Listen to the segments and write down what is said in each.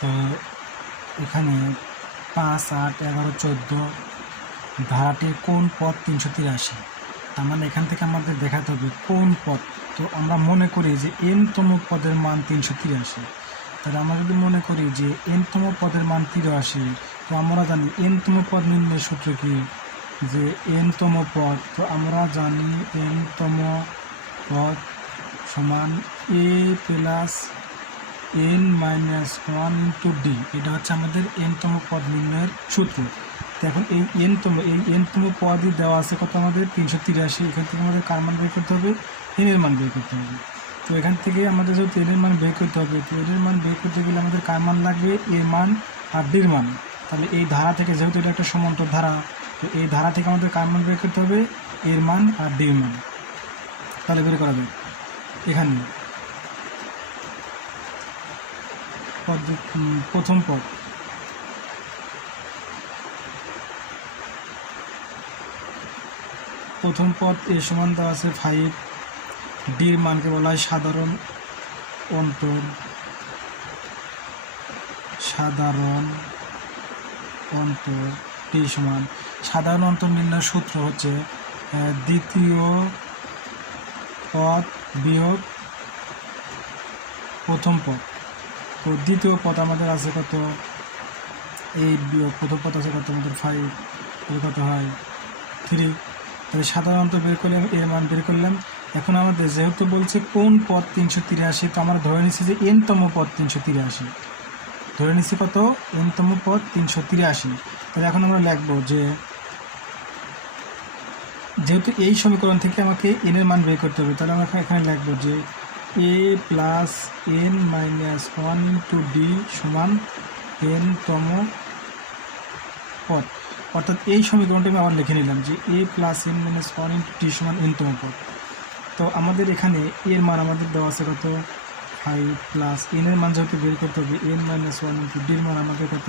তো এখানে 5, 8, 11, 14 ধারাটির কোন পদ 383, তার মানে এখান থেকে আমাদের দেখাতে হবে কোন পদ। তো আমরা মনে করি যে এনতম পদের মান 383, তাহলে আমরা যদি মনে করি যে এনতম পদের মান 83, তো আমরা জানি এনতম পদ নির্ণয়ের সূত্র কি, যে এনতম পদ, তো আমরা জানি এনতম পদ সমান a plus n-1 into D, এটা হচ্ছে আমাদের এনতম পদ নির্ণয়ের সূত্র। তো এখন এই এনতম পদই দেওয়া আছে কত আমাদের 383, এখান থেকে আমাদের কার মান বের করতে হবে, এন এর মান বের করতে হবে। তো এখান থেকে আমাদের যেহেতু এন এর মান বের করতে হবে, তো এন এর মান বের করতে গেলে আমাদের কার মান লাগবে, এর মান আর ডির মান। তাহলে এই ধারা থেকে, যেহেতু এটা একটা সমান্তর ধারা, তো এই ধারা থেকে আমাদের কার মান বের করতে হবে, এর মান আর ডির মান। তাহলে বের করা যায় এখানে প্রথম পদ, এ সমান দেওয়া আছে 5, ডির মানকে বলা হয় সাধারণ অন্তর, ডি সমান সাধারণ অন্তর নির্ণয়ের সূত্র হচ্ছে দ্বিতীয় পদ বিয়োগ প্রথম পদ। তো দ্বিতীয় পদ আমাদের আছে কত, এই বিয়োগ প্রথম পদ আছে কত আমাদের 5, তাহলে কত হয় 3। তাহলে সাধারণত বের করলাম, এর মান বের করলাম। এখন আমাদের যেহেতু বলছে কোন পদ 383, তো আমরা ধরে নিচ্ছি যে এনতম পদ 383, ধরে নিচ্ছি কত, এনতম পদ 383। তাহলে এখন আমরা লিখবো যে যেহেতু এই সমীকরণ থেকে আমাকে এন এর মান বের করতে হবে, তাহলে আমরা এখানে লিখবো যে a plus n-1 into D সমান এনতম পদ। অর্থাৎ এই সমীকরণটা আমি আবার লিখে নিলাম যে a plus n-1 into D সমান এনতম পদ। তো আমাদের এখানে এর মান আমাদের দেওয়া আছে কত 5, প্লাস এন এর মান যেহেতু বের করতে হবে, n-1 ইন্টু ডির মান আমাদের কত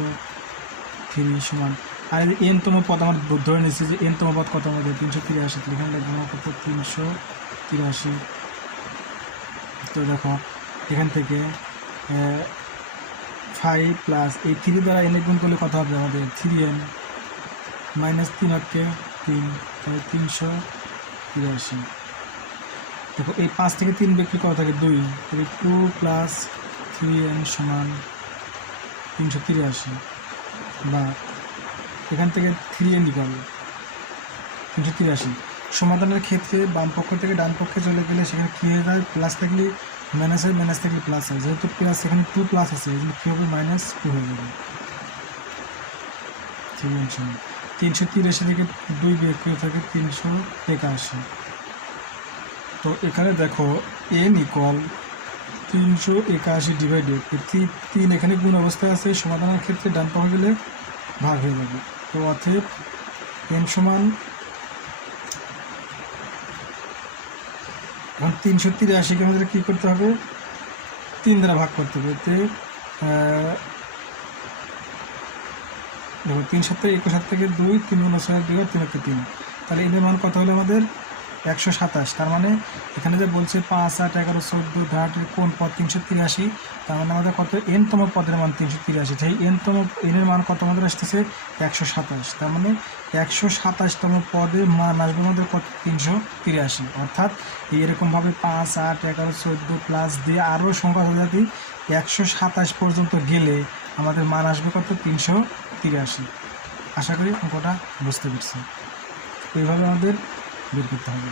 3 সমান, আর এনতম পদ আমার ধরে নিচ্ছি যে এনতম পদ কত আমাদের 383, এখানে লিখবো আমার কত 383। তো দেখো এখান থেকে 5 প্লাস এই 3 দ্বারা এনে গুণ করলে কত হবে আমাদের 3n মাইনাস 3 হচ্ছে 3, তাহলে 383। দেখো এই 5 থেকে 3 বিয়োগ কত থাকে 2, তাহলে 2 প্লাস 3n সমান 383, বা এখান থেকে 3n নিকাল 383। সমাধানের ক্ষেত্রে বাম পক্ষ থেকে ডান পক্ষে চলে গেলে সেখানে কী হয়ে যায়, প্লাস থাকলে মাইনাস হয়, মাইনাস থাকলে প্লাস হয়, যেহেতু প্লাস এখানে 2 প্লাস আছে, এখানে কী হবে -2 হয়ে যাবে। 383 থেকে 2 বিয়োগ করে থাকে 381। তো এখানে দেখো n ইকুয়াল 381 ডিভাইডেড 3 এখানে গুণ অবস্থায় আছে, সমাধানের ক্ষেত্রে ডান পক্ষে গেলে ভাগ হয়ে যাবে। তো অতএব n সমান এখন 383কে আমাদের কী করতে হবে, 3 দ্বারা ভাগ করতে হবে। এতে দেখো 3 7 21 থেকে 2, 3 9 2 3 3, তাহলে এদের মান কত হলো আমাদের 127। তার মানে এখানে যে বলছে 5, 8, 11, 14 ধারাটির কোন পদ 383, তার মানে আমাদের কত এনতম পদের মান 383, সেই এনের মান কত আমাদের আসতেছে 127। তার মানে 127তম পদের মান আসবে আমাদের কত 383। অর্থাৎ এরকমভাবে 5, 8, 11, 14 প্লাস দিয়ে আরও সংখ্যা জাতি 127 পর্যন্ত গেলে আমাদের মান আসবে কত 383। আশা করি অঙ্কটা বুঝতে পারছি। এইভাবে আমাদের বের করতে হবে।